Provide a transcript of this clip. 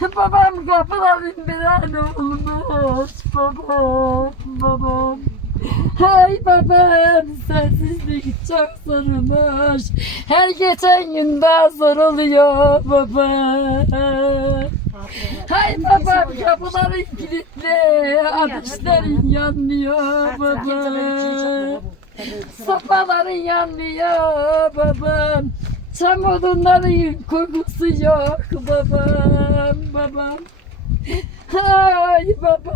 Kapıların bir tane olmuş babam, babam. Hay babam sensizlik çok zormuş. Her geçen gün daha zor oluyor babam. Hay babam kapıların kilitli, ateşlerin yanmıyor babam. Sopaların yanmıyor babam. Çam odunların kokusu yok babam, babam. Ay babam.